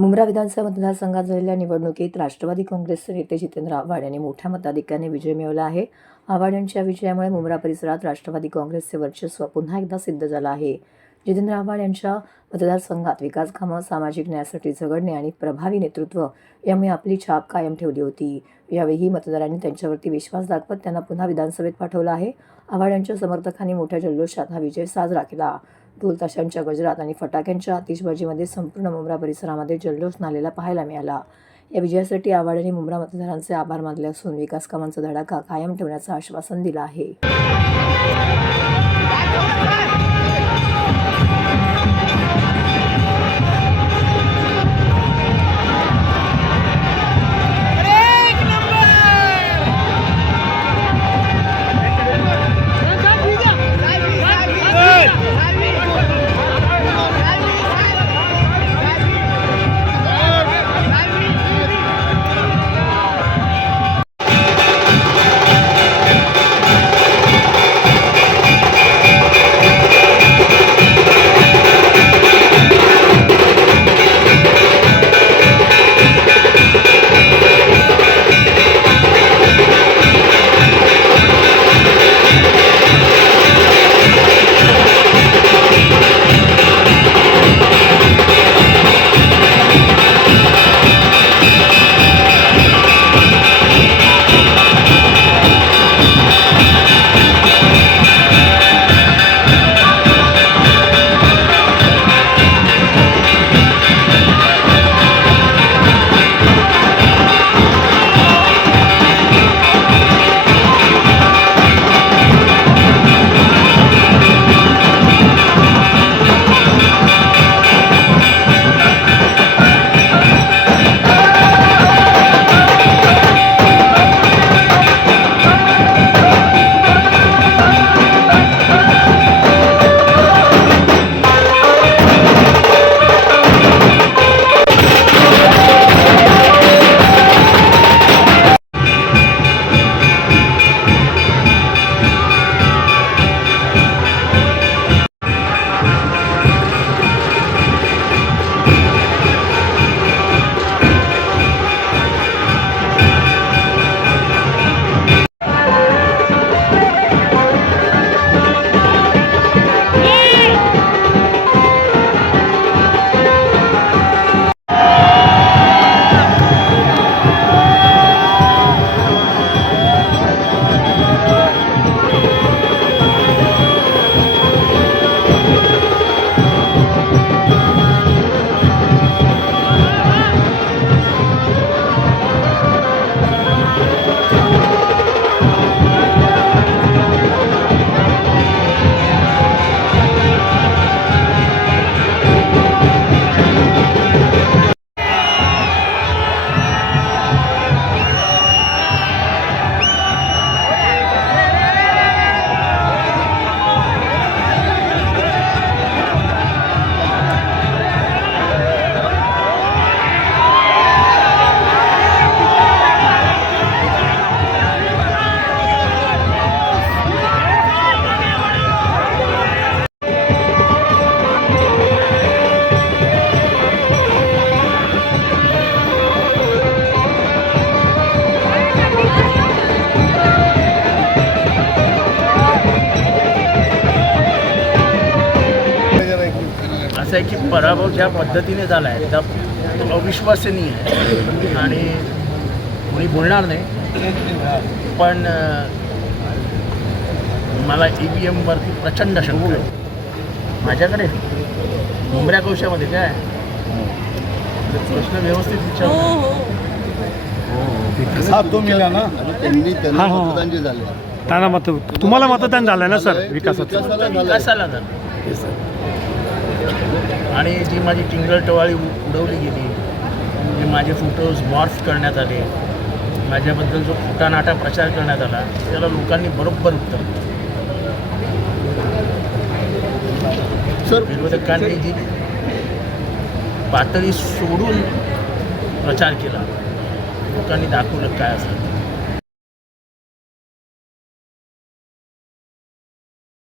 मुंब्रा विधानसभा मतदारसंघात झालेल्या निवडणुकीत राष्ट्रवादी काँग्रेसचे नेते जितेंद्र आव्हाड यांनी मोठ्या मताधिक्याने विजय मिळवला आहे. आव्हाड यांच्या विजयामुळे मुंब्रा परिसरात राष्ट्रवादी काँग्रेसचे वर्चस्व पुन्हा एकदा सिद्ध झालं आहे. जितेंद्र आव्हाड यांच्या मतदारसंघात विकास कामं, सामाजिक न्यायासाठी झगडणे आणि प्रभावी नेतृत्व यामुळे आपली छाप कायम ठेवली होती. यावेळी मतदारांनी त्यांच्यावरती विश्वास दाखवत त्यांना पुन्हा विधानसभेत पाठवलं आहे. आव्हाड यांच्या समर्थकांनी मोठ्या जल्लोषात हा विजय साजरा केला. ढोल ताशांच्या गजरात आणि फटाक्यांच्या आतिषबाजीमध्ये संपूर्ण मुंब्रा परिसरामध्ये जल्लोष नालेला पाहायला मिळाला. या विजयासाठी आव्हाड यांनी मुंब्रा मतदारांचे आभार मानले असून विकास कामांचा धडाका कायम ठेवण्याचं आश्वासन दिलं आहे. असं आहे की पराभव ज्या पद्धतीने झाला आहे त्या अविश्वसनीय आहे आणि कोणी बोलणार नाही. पण मला EVMवरती प्रचंड शंका आहे. माझ्याकडे मुंब्रा कोशामध्ये काय प्रश्न व्यवस्थित विचारतो. त्यांना मत तुम्हाला मतदान झालं ना सर विकासाचं? विकासाला झालं आणि जी माझी टिंगलटवाळी उडवली गेली, जे माझे फोटोज मॉर्फ करण्यात आले, माझ्याबद्दल जो खोटानाटा प्रचार करण्यात आला त्याला लोकांनी बरोबर उत्तर दिलं. सर विरोधकांनी जी पातळी सोडून प्रचार केला लोकांनी दाखवलं काय असतं.